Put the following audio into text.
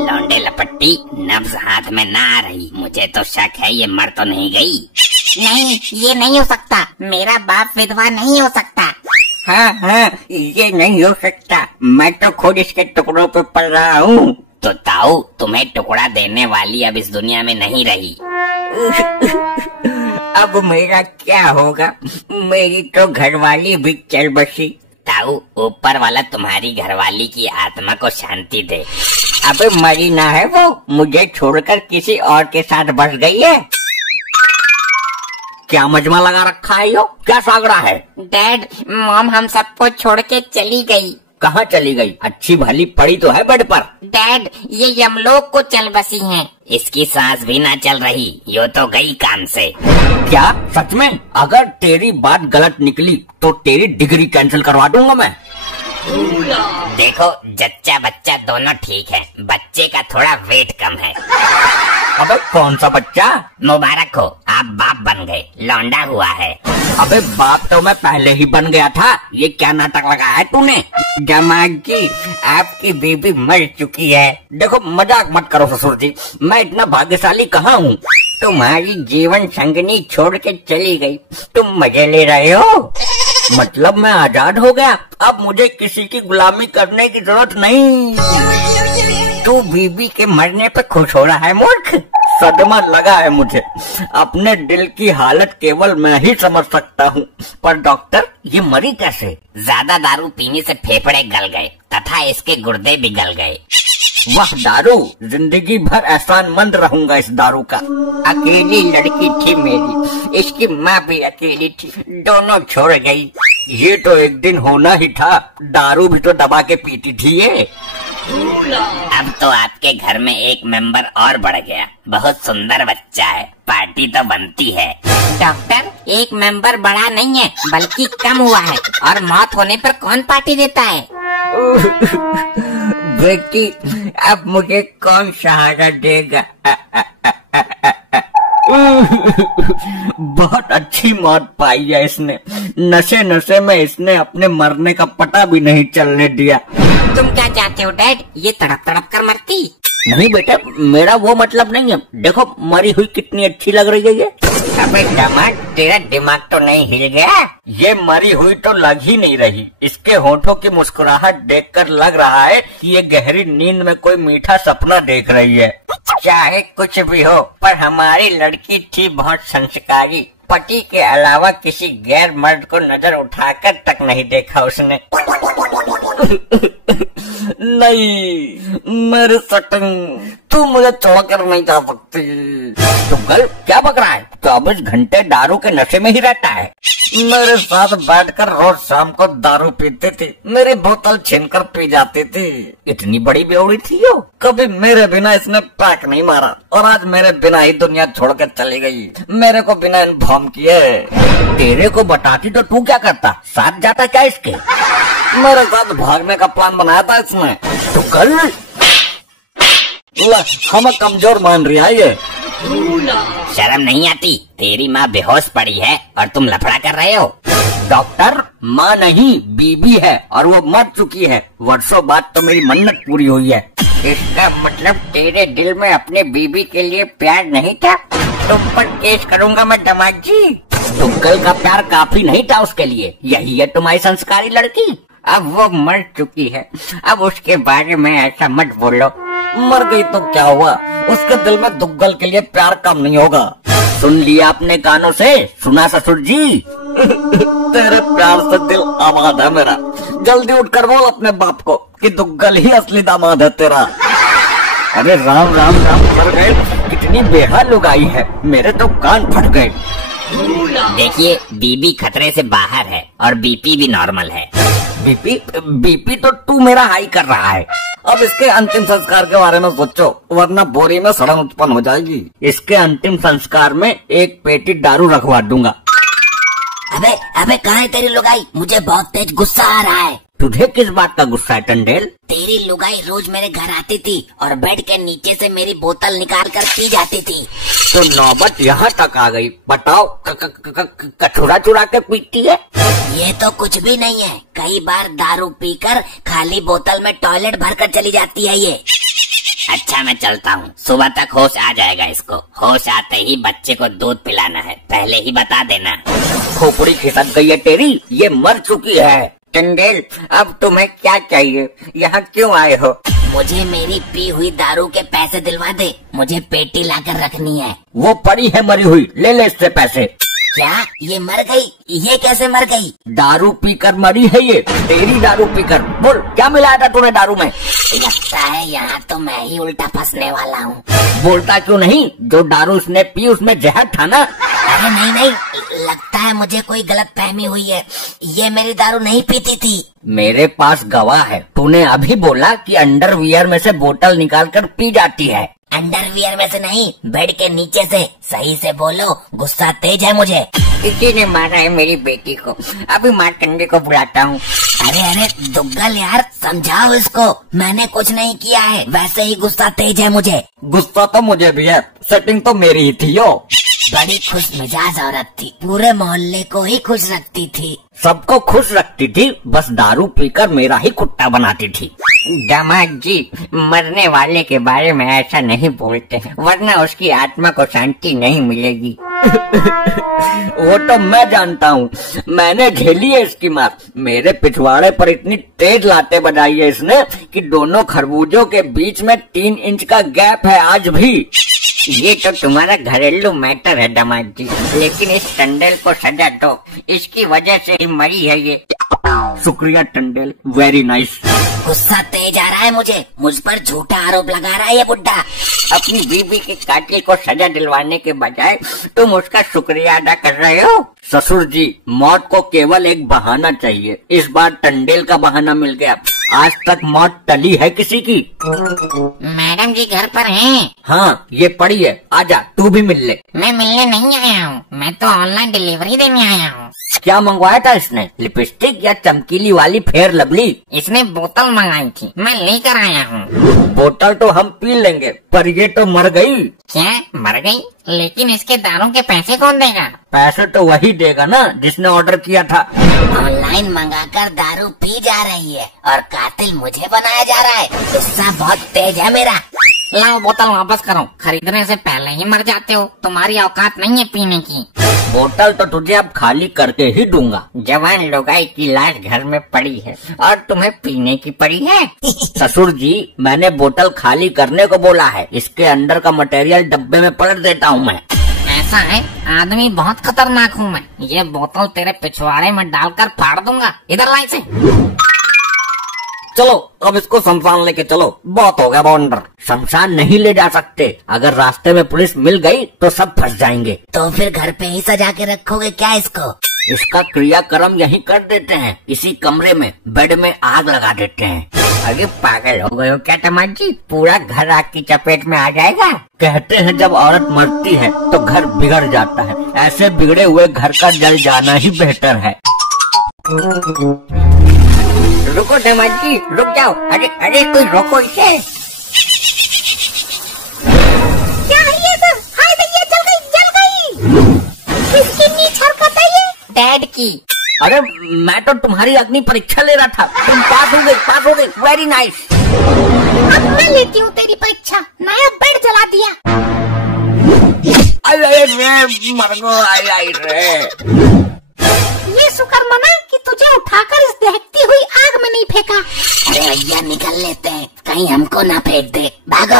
लौंडे लपट्टी, नब्ज हाथ में ना आ रही। मुझे तो शक है ये मर तो नहीं गई। नहीं, ये नहीं हो सकता। मेरा बाप विधवा नहीं हो सकता। हाँ, ये नहीं हो सकता। मैं तो खुद इसके टुकड़ों पे पल रहा हूँ। तो ताऊ, तुम्हें टुकड़ा देने वाली अब इस दुनिया में नहीं रही। अब मेरा क्या होगा? मेरी तो घरवाली भी चल बसी। ताऊ, ऊपर वाला तुम्हारी घरवाली की आत्मा को शांति दे। अबे मरी ना है वो, मुझे छोड़कर किसी और के साथ बस गई है। क्या मजमा लगा रखा है यो? क्या सागड़ा है? डैड, मॉम हम सबको छोड़ के चली गई। कहाँ चली गई? अच्छी भली पड़ी तो है बेड पर। डैड, ये यमलोक को चल बसी हैं। इसकी सांस भी ना चल रही, यो तो गई काम से। क्या सच में? अगर तेरी बात गलत निकली तो तेरी डिग्री कैंसिल करवा दूंगा मैं। देखो, जच्चा बच्चा दोनों ठीक है, बच्चे का थोड़ा वेट कम है। अबे कौन सा बच्चा? मुबारक हो, आप बाप बन गए, लौंडा हुआ है। अबे बाप तो मैं पहले ही बन गया था। ये क्या नाटक लगाया है तूने? दामाद जी, आपकी बेबी मर चुकी है। देखो मजाक मत करो ससुर जी, मैं इतना भाग्यशाली कहाँ हूँ। तुम्हारी जीवन संगनी छोड़ के चली गई, तुम मजे ले रहे हो? मतलब मैं आजाद हो गया, अब मुझे किसी की गुलामी करने की जरूरत नहीं। तू बीबी के मरने पे खुश हो रहा है मूर्ख? सदमा लगा है मुझे। अपने दिल की हालत केवल मैं ही समझ सकता हूँ। पर डॉक्टर, ये मरी कैसे? ज्यादा दारू पीने से फेफड़े गल गए तथा इसके गुर्दे भी गल गए। वाह दारू, जिंदगी भर एहसानमंद रहूंगा इस दारू का। अकेली लड़की थी मेरी, इसकी माँ भी अकेली थी, दोनों छोड़ गई। ये तो एक दिन होना ही था, दारू भी तो दबा के पीती थी ये। अब तो आपके घर में एक मेंबर और बढ़ गया, बहुत सुंदर बच्चा है, पार्टी तो बनती है। डॉक्टर, एक मेंबर बढ़ा नहीं है बल्कि कम हुआ है, और मौत होने पर कौन पार्टी देता है? बेटी, अब मुझे कौन सहारा देगा? बहुत अच्छी मौत पाई है इसने। नशे नशे में इसने अपने मरने का पता भी नहीं चलने दिया। तुम क्या चाहते हो डैड? ये तड़प तड़प कर मरती? नहीं बेटा, मेरा वो मतलब नहीं है। देखो मरी हुई कितनी अच्छी लग रही है ये। अबे दामाद, तेरा दिमाग तो नहीं हिल गया? ये मरी हुई तो लग ही नहीं रही। इसके होठों की मुस्कुराहट देखकर लग रहा है कि ये गहरी नींद में कोई मीठा सपना देख रही है। चाहे कुछ भी हो, पर हमारी लड़की थी बहुत संस्कारी। पति के अलावा किसी गैर मर्द को नजर उठाकर तक नहीं देखा उसने। नहीं मेरे सटन, तू मुझे छोड़कर नहीं जा सकती। तो कल क्या बक रहा है? 24 घंटे दारू के नशे में ही रहता है। मेरे साथ बैठकर रोज शाम को दारू पीती थी, मेरी बोतल छीनकर पी जाती थी। इतनी बड़ी बेवड़ी थी यो, कभी मेरे बिना इसने पैक नहीं मारा, और आज मेरे बिना ही दुनिया छोड़ कर चली गई, मेरे को बिना इन्फॉर्म किए। तेरे को बताती तो तू क्या करता? साथ जाता क्या इसके? मेरे साथ भागने का प्लान बनाया था इसने। तो कल हमें कमजोर मान रही है ये। शर्म नहीं आती? तेरी माँ बेहोश पड़ी है और तुम लफड़ा कर रहे हो। डॉक्टर, माँ नहीं बीबी है, और वो मर चुकी है। वर्षों बाद तो मेरी मन्नत पूरी हुई है। इसका मतलब तेरे दिल में अपने बीबी के लिए प्यार नहीं था? तुम पर केस करूंगा मैं दामाद जी। तुक्कल का प्यार काफी नहीं था उसके लिए। यही है तुम्हारी संस्कारी लड़की। अब वो मर चुकी है, अब उसके बारे में ऐसा मत बोलो। मर गई तो क्या हुआ, उसके दिल में दुग्गल के लिए प्यार कम नहीं होगा। सुन लिया अपने कानों से? सुना ससुर जी? तेरे प्यार से दिल आबाद है मेरा। जल्दी उठकर बोल अपने बाप को कि दुग्गल ही असली दामाद है तेरा। अरे राम राम राम कर गए, कितनी बेहाल लुगाई है, मेरे तो कान फट गए। देखिए, बीबी खतरे से बाहर है और बीपी भी नॉर्मल है। बीपी तो तू मेरा हाई कर रहा है। अब इसके अंतिम संस्कार के बारे में सोचो, वरना बोरी में सड़न उत्पन्न हो जाएगी। इसके अंतिम संस्कार में एक पेटी दारू रखवा दूंगा। अबे कहाँ है तेरी लुगाई? मुझे बहुत तेज गुस्सा आ रहा है। तुझे किस बात का गुस्सा है टंडेल? तेरी लुगाई रोज मेरे घर आती थी और बेड के नीचे से मेरी बोतल निकाल कर पी जाती थी। तो नौबत यहाँ तक आ गई। बताओ, कचुरा चुरा के पीती है? ये तो कुछ भी नहीं है। कई बार दारू पीकर खाली बोतल में टॉयलेट भरकर चली जाती है ये। अच्छा मैं चलता हूँ, सुबह तक होश आ जाएगा इसको। होश आते ही बच्चे को दूध पिलाना है, पहले ही बता देना। खोपड़ी खिसक गई है तेरी, ये मर चुकी है। टंडेल, अब तुम्हें क्या चाहिए? यहाँ क्यों आए हो? मुझे मेरी पी हुई दारू के पैसे दिलवा दे, मुझे पेटी लाकर रखनी है। वो पड़ी है मरी हुई, ले ले इससे पैसे। क्या ये मर गई? ये कैसे मर गई? दारू पीकर मरी है ये, तेरी दारू पीकर। बोल, क्या मिलाया था तूने दारू में? लगता है यहाँ तो मैं ही उल्टा फंसने वाला हूँ। बोलता क्यों नहीं? जो दारू उसने पी उसमें जहर था ना? अरे नहीं, लगता है मुझे कोई गलतफहमी हुई है। ये मेरी दारू नहीं पीती थी। मेरे पास गवाह है। तूने अभी बोला कि अंडरवियर में से बोतल निकालकर पी जाती है। अंडरवियर में से नहीं, बेड के नीचे से। सही से बोलो, गुस्सा तेज है मुझे। किसी ने मारा है मेरी बेटी को, अभी माँ टंडे को बुलाता हूँ। अरे दुग्गल यार, समझाओ इसको। मैंने कुछ नहीं किया है, वैसे ही गुस्सा तेज है मुझे। गुस्सा तो मुझे भी है, सेटिंग तो मेरी ही थी यो। बड़ी खुश मिजाज औरत थी, पूरे मोहल्ले को ही खुश रखती थी। सबको खुश रखती थी, बस दारू पीकर मेरा ही कुत्ता बनाती थी। दामाद जी, मरने वाले के बारे में ऐसा नहीं बोलते, वरना उसकी आत्मा को शांति नहीं मिलेगी। वो तो मैं जानता हूँ, मैंने झेली है इसकी मार। मेरे पिछवाड़े पर इतनी तेज लाते बजाई है इसने कि दोनों खरबूजों के बीच में 3 इंच का गैप है आज भी। ये तो तुम्हारा घरेलू मैटर है दामाद जी, लेकिन इस टंडेल को सजा दो, इसकी वजह से ही मरी है ये। शुक्रिया टंडेल, वेरी नाइस। गुस्सा तेज आ रहा है मुझे, मुझ पर झूठा आरोप लगा रहा है ये बुड्ढा। अपनी बीबी के कातिल को सजा दिलवाने के बजाय तुम उसका शुक्रिया अदा कर रहे हो। ससुर जी, मौत को केवल एक बहाना चाहिए। इस बार टंडेल का बहाना मिल गया। आज तक मौत टली है किसी की? मैडम जी घर पर हैं? हाँ, ये पड़ी है, आजा तू भी मिल ले। मैं मिलने नहीं आया हूँ, मैं तो ऑनलाइन डिलीवरी देने आया हूँ। क्या मंगवाया था इसने? लिपस्टिक या चमकीली वाली फेयर लवली? इसने बोतल मंगाई थी, मैं लेकर आया हूँ। बोतल तो हम पी लेंगे, पर ये तो मर गई। क्या मर गई? लेकिन इसके दारू के पैसे कौन देगा? पैसे तो वही देगा ना जिसने ऑर्डर किया था। ऑनलाइन मंगाकर दारू पी जा रही है और कातिल मुझे बनाया जा रहा है। गुस्सा बहुत तेज है मेरा। लाओ बोतल वापस करो, खरीदने से पहले ही मर जाते हो। तुम्हारी औकात नहीं है पीने की। बोतल तो तुझे अब खाली करके ही दूंगा। जवान लोगाई की लाश घर में पड़ी है और तुम्हें पीने की पड़ी है। ससुर जी, मैंने बोतल खाली करने को बोला है, इसके अंदर का मटेरियल डब्बे में पलट देता हूँ मैं। ऐसा है? आदमी बहुत खतरनाक हूँ मैं। ये बोतल तेरे पिछवाड़े में डालकर फाड़ दूंगा। इधर लाई से। चलो अब इसको शमशान लेके चलो, बहुत हो गया बॉन्डर। शमशान नहीं ले जा सकते, अगर रास्ते में पुलिस मिल गई तो सब फंस जाएंगे। तो फिर घर पे ही सजा के रखोगे क्या इसको? इसका क्रियाक्रम यहीं कर देते हैं, इसी कमरे में बेड में आग लगा देते हैं। अरे पागल हो गए हो क्या दामाद जी? पूरा घर आग की चपेट में आ जाएगा। कहते हैं जब औरत मरती है तो घर बिगड़ जाता है, ऐसे बिगड़े हुए घर का जल जाना ही बेहतर है। रुको दामाद जी, रुक जाओ। अरे कोई रोको इसे। क्या है ये सब? हाय भैया, जल गई। किसकी नीच हरकत है ये? डैड की। अरे मैं तो तुम्हारी अग्नि परीक्षा ले रहा था, तुम पास हो गई, वेरी नाइस। अब मैं लेती हूँ तेरी परीक्षा। नया बेड जला दिया। आई रे। ये शुक्र मना कि तुझे उठाकर इस दहकती हुई आग में नहीं फेंका। अरे भैया निकल लेते हैं, कहीं हमको ना फेंक दे। भागो।